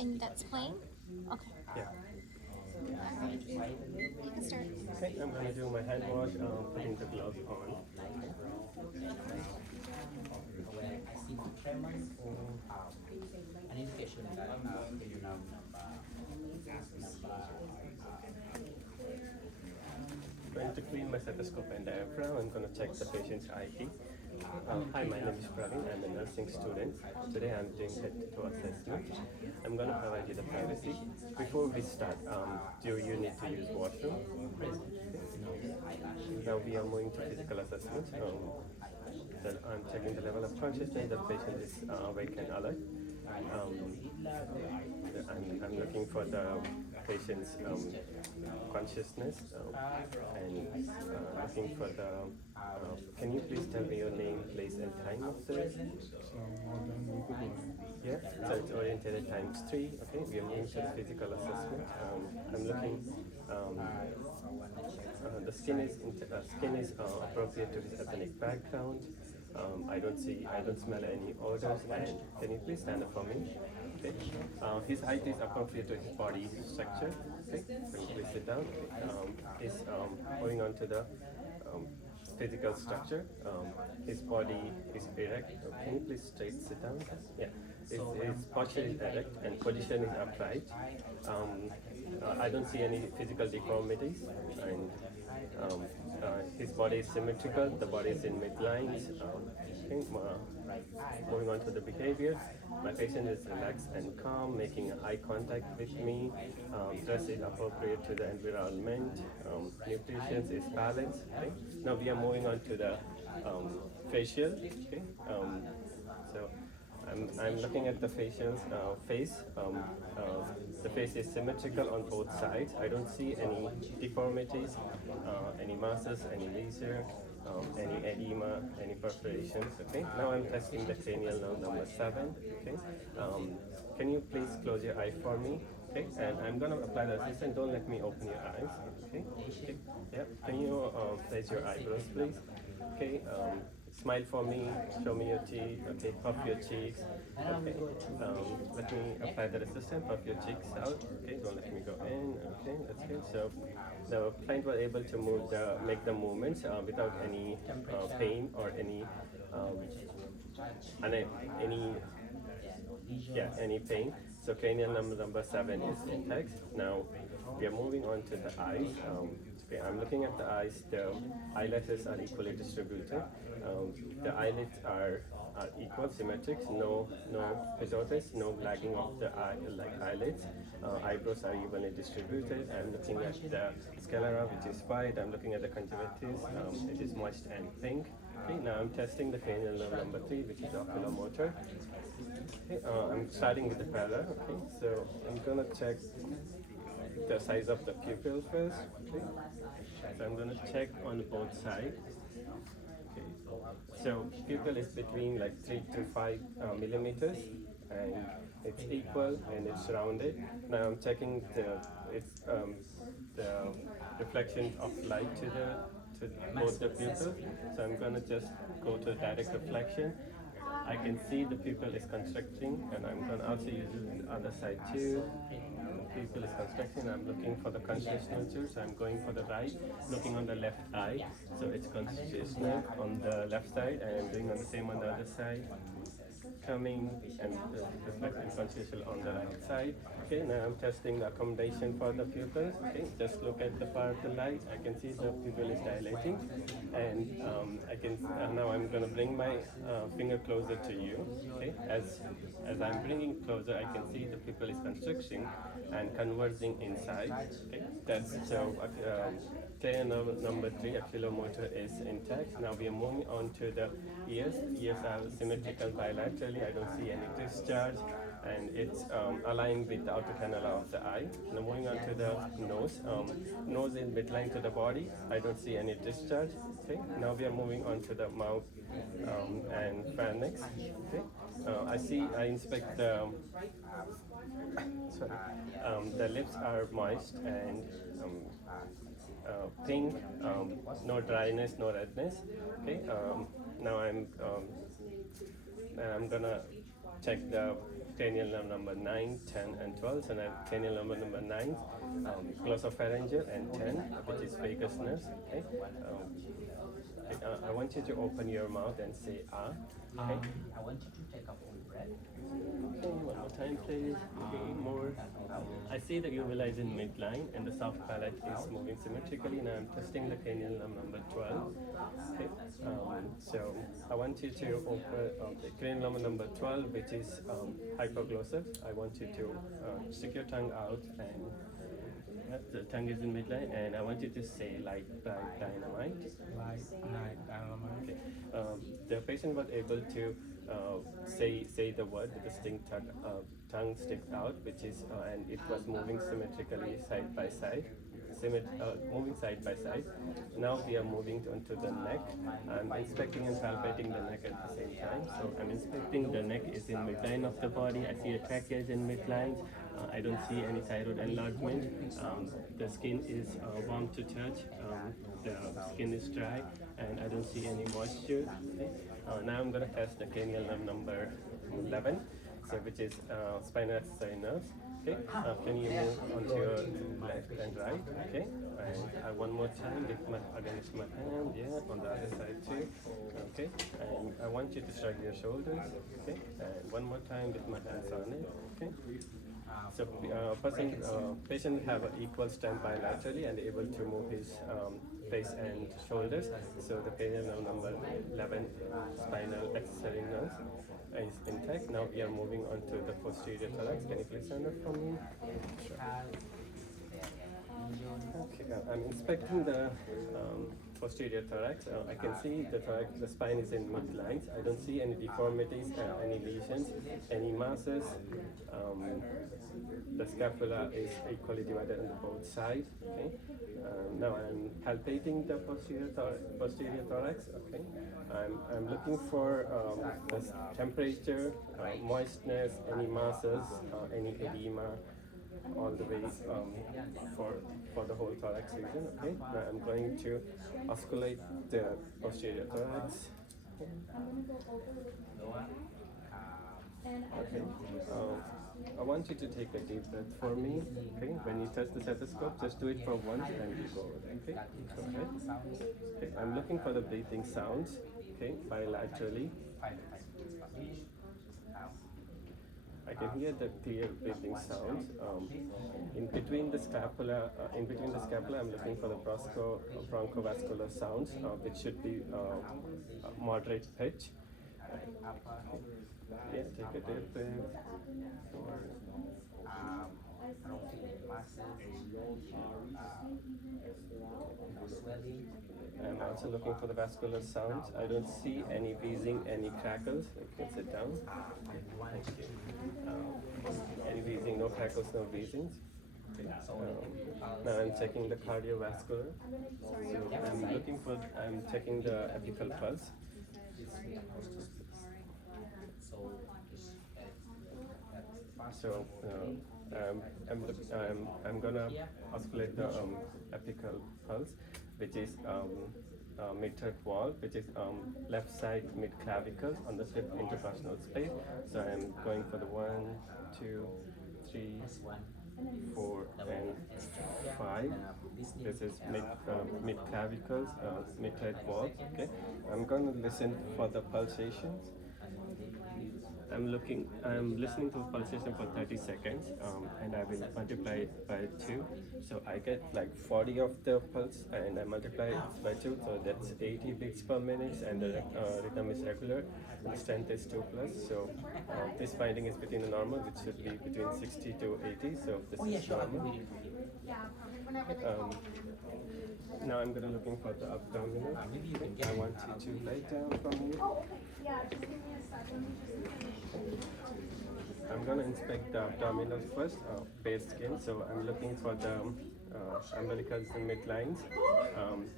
And that's plain? Okay. Yeah. Alright. You can start. Okay, I'm gonna do my hand wash, putting the gloves on. Going to clean my stethoscope and diaphragm. I'm going to check the patient's ID. Hi, my name is Praveen. I'm a nursing student. Today I'm doing head to assessment. I'm going to provide you the privacy. Before we start, do you need to use washroom? Now we are moving to physical assessment. Then I'm checking the level of consciousness. The patient is awake and alert. I'm looking for the patient's consciousness and looking for the. Can you please tell me your name, place, and time of service? Yeah, so it's oriented times 3. Okay, we are moving to the physical assessment. I'm looking. The skin is appropriate to his ethnic background. I don't smell any odors. And can you please stand up for me? Okay. His height is appropriate to his body structure. Okay. Can you please sit down? He's moving on to the um, physical structure. His body is erect. Can you please sit down? Yeah. His posture is erect and position is upright. I don't see any physical deformities, and his body is symmetrical. The body is in midlines. Okay, moving on to the behavior. My patient is relaxed and calm, making eye contact with me. Dress is appropriate to the environment. Nutrition is balanced. Okay. Now we are moving on to the facial. Okay. So I'm looking at the facial's face. The face is symmetrical on both sides. I don't see any deformities, any masses, any lesion, any edema, any perforations. Okay. Now I'm testing the cranial nerve number 7. Okay. Can you please close your eye for me? Okay. And I'm gonna apply the assistant. Don't let me open your eyes. Okay. Okay. Yep. Can you place your eyebrows, please? Okay. Smile for me, show me your teeth, okay, puff your cheeks, okay, let me apply the resistance, puff your cheeks out, okay, don't let me go in, okay, that's good. So the client was able to make the movements without any pain or um, any any pain. So cranial number 7 is intact. Now we are moving on to the eyes. Okay, I'm looking at the eyes. The eyelashes are equally distributed. The eyelids are equal, symmetric. No episodes, no lagging of the eyelids. Eyebrows are evenly distributed. I'm looking at the sclera, which is white. I'm looking at the conjunctivis. It is moist and pink. Okay, now I'm testing the cranial nerve number 3, which is oculomotor. Okay, I'm starting with the pallor. Okay, so I'm gonna check the size of the pupil first. Okay, so I'm gonna check on both sides. Okay, so pupil is between like 3 to 5 millimeters, and it's equal and it's rounded. Now I'm checking the reflection of light to both the pupils. So I'm gonna just go to direct reflection. I can see the pupil is constricting, and I'm going to also use it on the other side too. The pupil is constricting. I'm looking for the constrictional too, so I'm going for the right, looking on the left eye. So it's constrictional on the left side, and I'm doing on the same on the other side. Coming and reflecting constitutional on the right side. Okay, now I'm testing the accommodation for the pupils. Okay, just look at the part of the light. I can see the pupil is dilating, and I can now I'm going to bring my finger closer to you. Okay, as I'm bringing closer, I can see the pupil is constricting and converging inside. Okay, that's so. Player number 3, oculomotor, is intact. Now we are moving on to the ears. Ears are symmetrical bilaterally. I don't see any discharge, and it's aligned with the outer canal of the eye. Now moving on to the nose. Nose is midline to the body. I don't see any discharge. Okay. Now we are moving on to the mouth and pharynx. Okay. I inspect the sorry. The lips are moist and pink, no dryness, no redness. Okay. Now I'm gonna check the cranial nerve number 9, 10, and 12. So now cranial number 9, glossopharyngeal, and 10, which is vagus nerves. Okay. I want you to open your mouth and say ah. Okay. I want you to take a full breath. Okay, one more time, please. Okay, more. I see that you realize in midline and the soft palate is moving symmetrically. Now I'm testing the cranial nerve number 12. Okay. So I want you to open the cranial nerve number 12, which is hypoglossal. I want you to stick your tongue out, and the tongue is in midline, and I want you to say like dynamite. Like night dynamite. Okay. The patient was able to say the word with the tongue sticked out, which is and it was moving symmetrically side by side, moving side by side. Now we are moving onto the neck. I'm inspecting and palpating the neck at the same time. So I'm inspecting the neck is in midline of the body. I see the trachea is in midline. I don't see any thyroid enlargement. The skin is warm to touch. The skin is dry, and I don't see any moisture. Okay. Now I'm going to test the cranial nerve number 11, so which is spinal accessory nerves. Okay. Can you move onto your left and right? Okay. And one more time with against my hand. Yeah. On the other side too. Okay. And I want you to shrug your shoulders. Okay. And one more time with my hands on it. Okay. So patient have an equal strength bilaterally and able to move his face and shoulders. So the cranial nerve number 11, spinal accessory nerves, is intact. Now we are moving on to the posterior thorax. Can you please stand up for me? Sure. Okay, I'm inspecting the posterior thorax. I can see the spine is in midlines. I don't see any deformities, any lesions, any masses. The scapula is equally divided on both sides. Okay. Now I'm palpating the posterior thorax. Okay. I'm looking for the temperature, moistness, any masses, any edema, all the way for the whole thorax region. Okay. Now I'm going to osculate the posterior thorax. Okay. I want you to take a deep breath for me. Okay. When you touch the stethoscope, just do it for once and you go. Okay. Go ahead. Okay. I'm looking for the breathing sounds. Okay. Bilaterally. I can hear the clear breathing sounds. In between the scapula, I'm looking for the bronchovascular sounds, which should be moderate pitch. Yeah, take a deep breath. I'm also looking for the vascular sounds. I don't see any wheezing, any crackles. You can sit down. Thank you. Any wheezing, no crackles, no wheezings. Now I'm checking the cardiovascular. So I'm checking the apical pulse. So I'm gonna oscillate the apical pulse, which is mid-third wall, which is left side mid clavicle on the fifth intercostal space. So I'm going for the 1, 2, 3, 4, and 5. This is mid clavicles, mid-third wall. Okay, I'm going to listen for the pulsations. I'm listening to pulsation for 30 seconds, and I will multiply it by 2. So I get like 40 of the pulse, and I multiply it by 2, so that's 80 beats per minute, and the rhythm is regular, the strength is 2+. So this finding is between the normal, which should be between 60 to 80, so this is normal. Now I'm going to looking for the abdominal. I want you to lay down for me. I'm going to inspect the abdominal first, bare skin. So I'm looking for the umbilicals and midlines,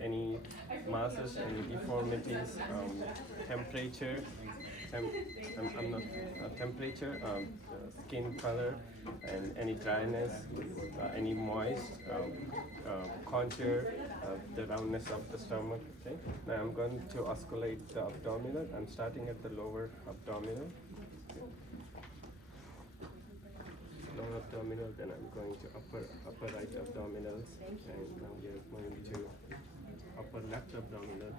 any masses, any deformities, temperature. I'm not temperature, skin color, and any dryness, any moist, contour, the roundness of the stomach. Okay. Now I'm going to osculate the abdominal. I'm starting at the lower abdominal. Okay. lower abdominal, then I'm going to upper right abdominals, and now we're going to upper left abdominal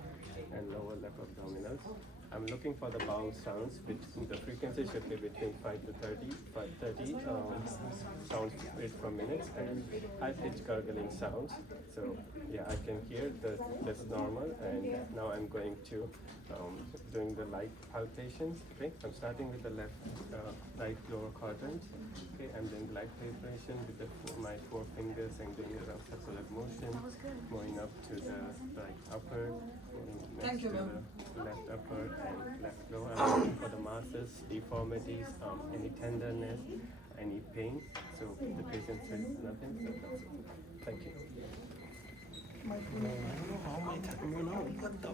and lower left abdominal. I'm looking for the bounce sounds. The frequency should be between 5 to 30, 530 sounds rate per minute, and high pitch gargling sounds. So yeah, I can hear that's normal. And now I'm going to doing the light palpations. Okay, I'm starting with the left right lower quadrant. Okay, I'm doing light palpation with my 4 fingers and doing a rough circular motion, going up to the right upper, next to the left upper and left lower. I'm looking for the masses, deformities, any tenderness, any pain. So the patient says nothing. So that's it. Thank you. Man, I don't know how my time went on. What the?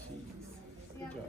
Jeez. Good job.